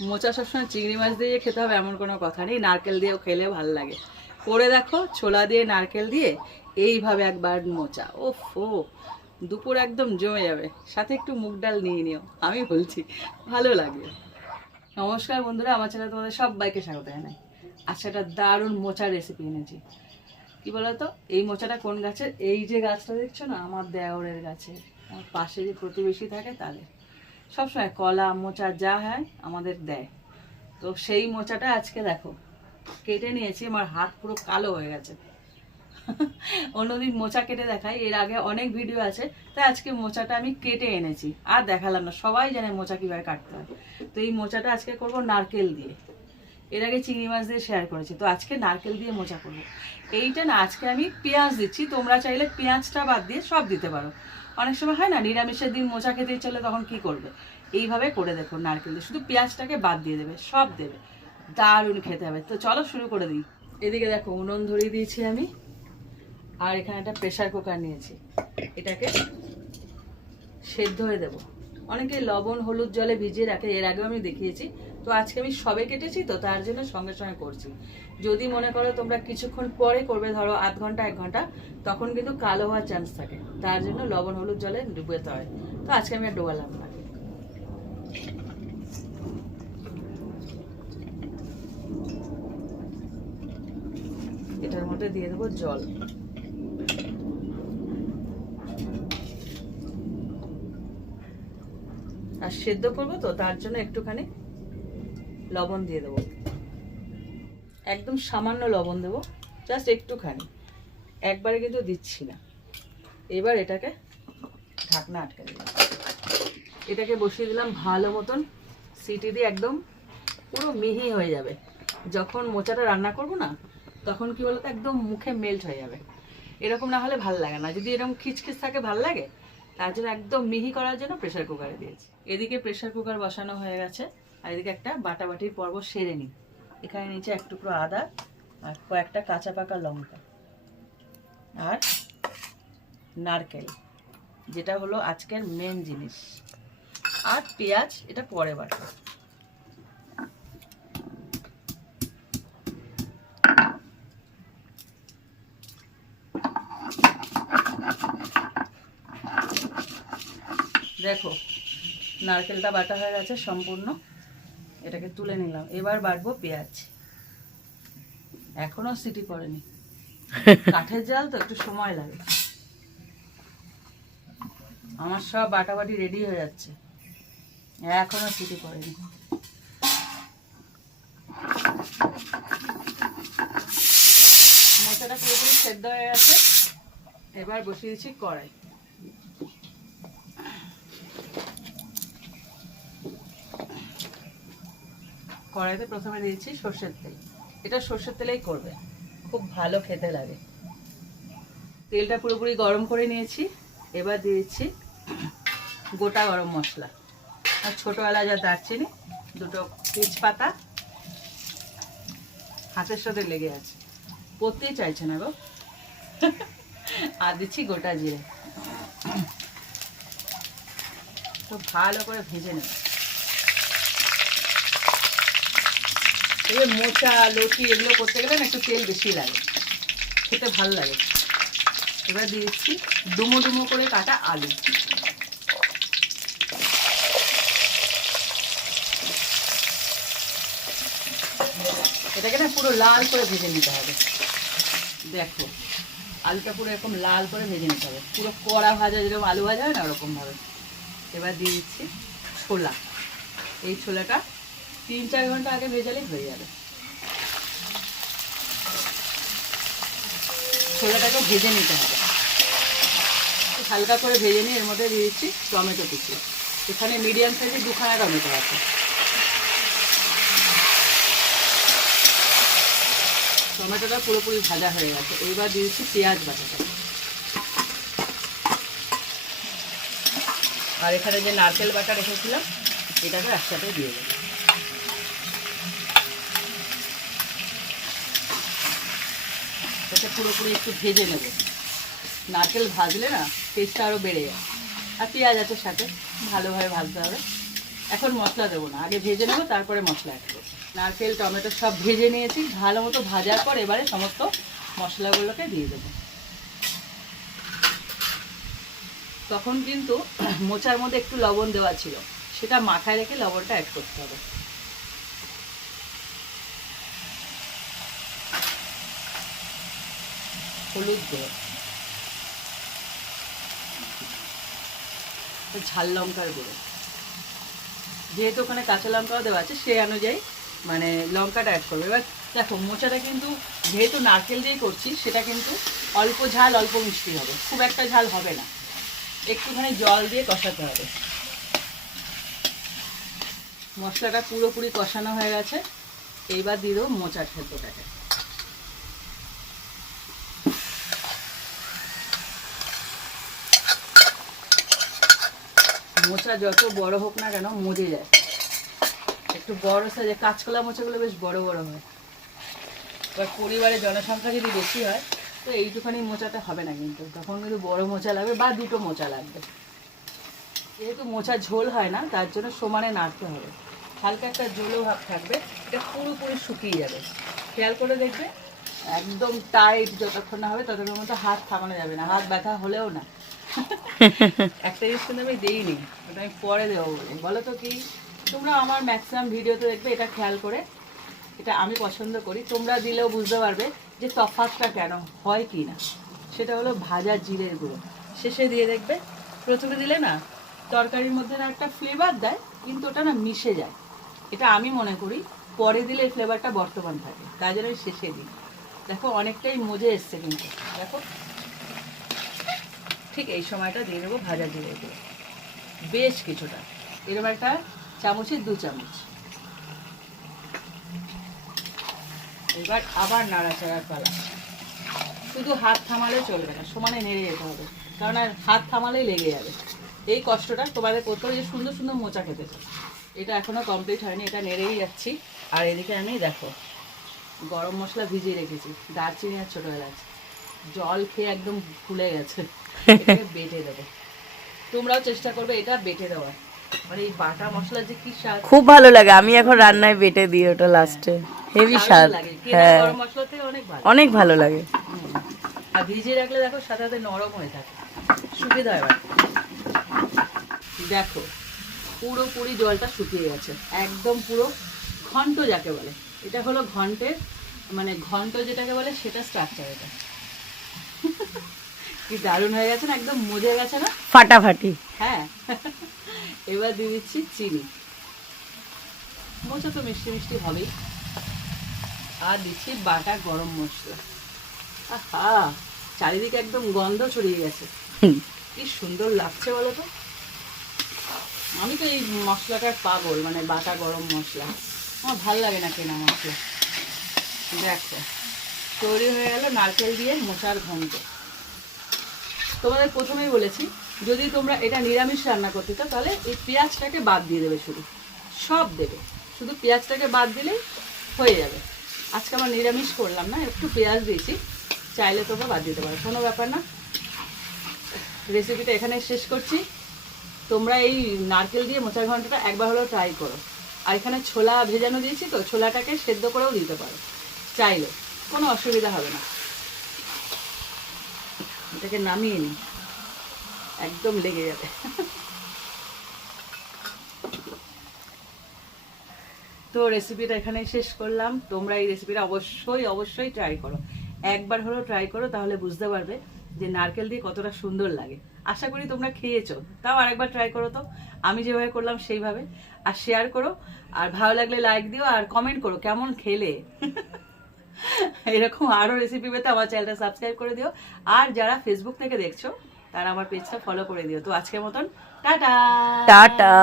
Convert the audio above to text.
মোচা সবসময় চিংড়ি মাছ দিয়ে খেতে হবে, এমন কোনো কথা নেই। নারকেল দিয়েও খেলে ভালো লাগে। করে দেখো, ছোলা দিয়ে নারকেল দিয়ে এইভাবে একবার মোচা। ও ও, দুপুর একদম জমে যাবে। সাথে একটু মুগ ডাল নিয়ে নিও, আমি বলছি, ভালো লাগবে। নমস্কার বন্ধুরা, আমার চ্যানেলে তোমাদের সবাইকে স্বাগত জানাই। আজকে একটা দারুণ মোচার রেসিপি এনেছি। কি বলতো? এই মোচাটা কোন গাছের? এই যে গাছটা দেখছ না, আমার দেওরের গাছে আমার পাশে যে প্রতিবেশী থাকে, তাদের। সবসময় কলা, মোচা যা হয় আমাদের দেয়। তো সেই মোচাটা আজকে দেখো, কেটে নিয়েছি, আমার হাত পুরো কালো হয়ে গেছে। অন্যদিন মোচা কেটে দেখাই, এর আগে অনেক ভিডিও আছে, তাই আজকে মোচাটা আমি কেটে এনেছি। আর দেখালাম না, সবাই জানে মোচা কীভাবে কাটতে হয়। তো এই মোচাটা আজকে করব নারকেল দিয়ে। এর আগে চিংড়ি মাছ দিয়ে শেয়ার করেছি। তো আজকে নারকেল দিয়ে মোচা করব। এইটা না, আজকে আমি পেঁয়াজ দিচ্ছি। তোমরা চাইলে পেঁয়াজটা বাদ দিয়ে সব দিতে পারো। অনেক সময় হয় না, নিরামিষের দিন মোচা খেতে চলে তখন কি করবে? এইভাবে করে দেখো নারকেল দিয়ে। শুধু পেঁয়াজটাকে বাদ দিয়ে দেবে, সব দেবে। দারুণ খেতে হবে। তো চলো শুরু করে দিই। এদিকে দেখো উনুন ধরিয়ে দিয়েছি আমি। আর এখানে একটা প্রেশার কুকার নিয়েছি। এটাকে সেদ্ধ হয়ে দেবো। অনেকে লবণ, হলুদ জলে ভিজিয়ে রাখে, এর আগেও আমি দেখিয়েছি। তো আজকে আমি সবে কেটেছি, তো তার জন্য সঙ্গে সঙ্গে করছি। যদি মনে করো তোমরা কিছুক্ষণ পরে করবে, ধরো আধ ঘণ্টা, এক ঘণ্টা, তখন কিন্তু কালো হওয়ার চান্স থাকে। তার জন্য লবণ, হলুদ জলে ডুবোতে হয়। তো আজকে আমি আর ডোবালাম না। এটার মধ্যে দিয়ে দেবো জল। আর সেদ্ধ করব তো, তার জন্য একটুখানি লবণ দিয়ে দেবো। একদম সামান্য লবণ দেবো, জাস্ট একটুখানি। একবারে কিন্তু দিচ্ছি না। এবার এটাকে ঢাকনা আটকে দিলাম এটাকে বসিয়ে দিলাম ভালো মতন। সিটি দিয়ে একদম পুরো মিহি হয়ে যাবে। যখন মোচাটা রান্না করব না, তখন কি বলতো, একদম মুখে মেল্ট হয়ে যাবে। এরকম না হলে ভালো লাগে না। যদি এরকম খিচখিচ থাকে, ভালো লাগে। তার জন্য একদম মিহি করার জন্য প্রেশার কুকারে দিয়েছি। এদিকে প্রেশার কুকার বসানো হয়ে গেছে, আর এদিকে একটা বাটাবাটির পর্ব সেরে নিই। এখানে নিচে এক টুকরো আদা আর কয়েকটা কাঁচা পাকা লঙ্কা আর নারকেল, যেটা হলো আজকের মেন জিনিস। আর পেঁয়াজ, এটা পরে বাটা। দেখো নারকেলটা বাটা হয়ে গেছে সম্পূর্ণ। এটাকে তুলে নিলাম। এবার বাটবো পেঁয়াজ। এখনও সিটি পড়েনি। কাঠের জাল তো একটু সময় লাগে। আমার সব বাটাবাটি রেডি হয়ে যাচ্ছে। এখনও সিটি পড়েনি। মোচাটা পুরোপুরি সেদ্ধ হয়ে গেছে। এবার বসিয়েছি কড়াই। কড়াইতে প্রথমে দিয়েছি সর্ষের তেল। এটা সর্ষের তেলেই করবে। খুব ভালো খেতে লাগে। তেলটা পুরোপুরি গরম করে নিয়েছি। এবার দিয়েছি গোটা গরম মশলা। আর ছোটো এলাচ দারচিনি, দুটো তেজপাতা। হাতের সাথে লেগে আছে। পড়তেই চাইছে না গো। আর দিচ্ছি গোটা জিরে। তো ভালো করে ভেজে নেব। এবার মোচা, লতি এগুলো করতে গেলে না একটু তেল বেশি লাগে। খেতে ভালো লাগে। এবার দিয়েছি ডুমো ডুমো করে কাটা আলু। এটাকে না পুরো লাল করে ভেজে নিতে হবে। দেখো, আলুটা পুরো এরকম লাল করে ভেজে নিতে হবে। পুরো কড়া ভাজা, যেরকম আলু ভাজা হয় না, ওরকমভাবে। এবার দিয়ে দিচ্ছি ছোলা। এই ছোলাটা তিন চার ঘণ্টা আগে ভেজালেই হয়ে যাবে। ছোলাটাকে ভেজে নিতে হবে। হালকা করে ভেজে নিয়ে এর মধ্যে দিয়ে দিচ্ছি টমেটো কুচি। এখানে মিডিয়াম সাইজের দুখানা টমেটো আছে। টমেটোটা পুরোপুরি ভাজা হয়ে গেছে। এইবার দিয়ে দিচ্ছি পেঁয়াজ বাটাটা। আর এখানে যে নারকেল বাটা রেখেছিলাম, এটাকে একসাথে দিয়ে দেবো। এটা পুরোপুরি একটু ভেজে নেব। নারকেল ভাজলে না টেস্টটা আরও বেড়ে যায়। আর পেঁয়াজ আছে সাথে, ভালোভাবে ভাজতে হবে। এখন মশলা দেবো না, আগে ভেজে নেব, তারপরে মশলা অ্যাড করব নারকেল, টমেটো সব ভেজে নিয়েছি, ভালো মতো ভাজার পর এবারে সমস্ত মশলাগুলোকে দিয়ে দেবো। তখন কিন্তু মোচার মধ্যে একটু লবণ দেওয়া ছিল, সেটা মাথায় রেখে লবণটা অ্যাড করতে হবে। হলুদ দেবো। ঝাল লঙ্কার গুঁড়ো। যেহেতু ওখানে কাঁচা লঙ্কাও দেওয়া আছে, সেই অনুযায়ী মানে লঙ্কাটা অ্যাড করবে। এবার দেখো, মোচাটা কিন্তু যেহেতু নারকেল দিয়ে করছি, সেটা কিন্তু অল্প ঝাল, অল্প মিষ্টি হবে। খুব একটা ঝাল হবে না। একটুখানি জল দিয়ে কষাতে হবে। মশলাটা পুরোপুরি কষানো হয়ে গেছে। এইবার দিয়ে দেবো মোচার খেদ্যটাকে মোচা যত বড় হোক না কেন মজে যায়। একটু বড় সাইজে কাঁচকলা মোচাগুলো বেশ বড় বড় হয়। এবার পরিবারের জনসংখ্যা যদি বেশি হয়, তো এইটুখানি মোচাতে হবে না কিন্তু। তখন কিন্তু বড় মোচা লাগবে বা দুটো মোচা লাগবে। যেহেতু মোচা ঝোল হয় না, তার জন্য সমানে নাড়তে হবে। হালকা একটা ঝোলও ভাব থাকবে, এটা পুরোপুরি শুকিয়ে যাবে। খেয়াল করে দেখবে, একদম টাইট যতক্ষণ না হবে, ততক্ষণ মতো হাত থামানো যাবে না। হাত ব্যথা হলেও না। একটা জিনিস কিন্তু আমি দিইনি, ওটা আমি পরে দেবো। বলে তো কি, তোমরা আমার ম্যাক্সিমাম ভিডিওতে দেখবে, এটা খেয়াল করে, এটা আমি পছন্দ করি। তোমরা দিলেও বুঝতে পারবে যে তফাৎটা কেন, হয় কি না। সেটা হলো ভাজা জিরের গুঁড়ো। শেষে দিয়ে দেখবে, প্রথমে দিলে না, তরকারির মধ্যে না একটা ফ্লেভার দেয়, কিন্তু ওটা না মিশে যায়। এটা আমি মনে করি, পরে দিলে এই ফ্লেভারটা বর্তমান থাকে। তাই জন্য আমি শেষে দিই। দেখো, অনেকটাই মজে এসছে কিন্তু। দেখো ঠিক এই সময়টা দিয়ে দেবো ভাজা জিরে গুঁড়ো বেশ কিছুটা। এরকম একটা চামচের দু চামচ। এবার আবার নাড়াচাড়ার পালা। শুধু হাত থামালে চলবে না, সমানে নেড়ে যেতে হবে। কারণ আর হাত থামালেই লেগে যাবে। এই কষ্টটা তোমাদের করতে হবে যে সুন্দর সুন্দর মোচা খেতে। এটা এখনও কমপ্লিট হয়নি, এটা নেড়েই যাচ্ছি। আর এদিকে আমি দেখো, গরম মশলা ভিজিয়ে রেখেছি। দারচিনি আর ছোটো এলাচ জল খেয়ে একদম ফুলে গেছে। বেটে দেবো। তোমরাও চেষ্টা করবে এটা বেটে দেওয়ার। মানে এই বাটা মশলা যে কি স্বাদ। খুব ভালো লাগে। আমি এখন রান্নায় বেটে দিই ওটা লাস্টে। হেভি স্বাদ। হ্যাঁ। অনেক ভালো। লাগে। আর ভিজিয়ে রাখলে দেখো সাথে সাথে নরম হয়ে থাকে। সুবিধা হয়। দেখো পুরোপুরি জলটা শুকিয়ে গেছে। একদম পুরো ঘন্ট যাকে বলে। এটা হলো ঘন্টের মানে ঘন্ট যেটাকে বলে সেটা স্ট্রাকচার এটা। কি দারুণ হয়ে গেছে না? একদম মজে গেছে না? ফাটাফাটি। হ্যাঁ। এবার দিয়ে দিচ্ছি চিনি। মোচা তো মিষ্টি মিষ্টি হবেই। আর দিচ্ছি বাটা গরম মশলা। আহা! চারিদিকে একদম গন্ধ ছড়িয়ে গেছে। কি সুন্দর লাগছে বলো তো? আমি তো এই মশলাটার পাগল মানে বাটা গরম মশলা। আমার ভালো লাগে না কেনা মশলা। দেখো তৈরি হয়ে গেল নারকেল দিয়ে মোচার ঘন্ট। তোমাদের প্রথমেই বলেছি, যদি তোমরা এটা নিরামিষ রান্না করতে চাও, তাহলে এই পেঁয়াজটাকে বাদ দিয়ে দেবে শুধু। সব দেবে। শুধু পেঁয়াজটাকে বাদ দিলেই হয়ে যাবে। আজকে আমরা নিরামিষ করলাম না, একটু পেঁয়াজ দিয়েছি। চাইলে তোমরা বাদ দিতে পারো, কোনো ব্যাপার না। রেসিপিটা এখানে শেষ করছি। তোমরা এই নারকেল দিয়ে মোচার ঘন্টটা একবার হলেও ট্রাই করো। আর এখানে ছোলা ভেজানো দিয়েছি তো, ছোলাটাকে সেদ্ধ করেও দিতে পারো। চাইলে, কোনো অসুবিধা হবে না। এটাকে নামিয়ে নিই। একদম লেগে যাবে। তো রেসিপিটা এখানে শেষ করলাম। তোমরা এই রেসিপিটা অবশ্যই অবশ্যই ট্রাই করো। একবার হলেও ট্রাই করো, তাহলে বুঝতে পারবে যে নারকেল দিয়ে কতটা সুন্দর লাগে। আশা করি তোমরা খেয়েছো। তাও আরেকবার ট্রাই করো তো। আমি যেভাবে করলাম সেইভাবে। আর শেয়ার করো। আর ভালো লাগলে লাইক দিও আর কমেন্ট করো কেমন খেলে। এরকম আরও রেসিপি পেতে আমার চ্যানেলটা সাবস্ক্রাইব করে দিও। আর যারা ফেসবুক থেকে দেখছ, তারা আমার পেজটা ফলো করে দিও। তো আজকের মতন, টাটা! টাটা!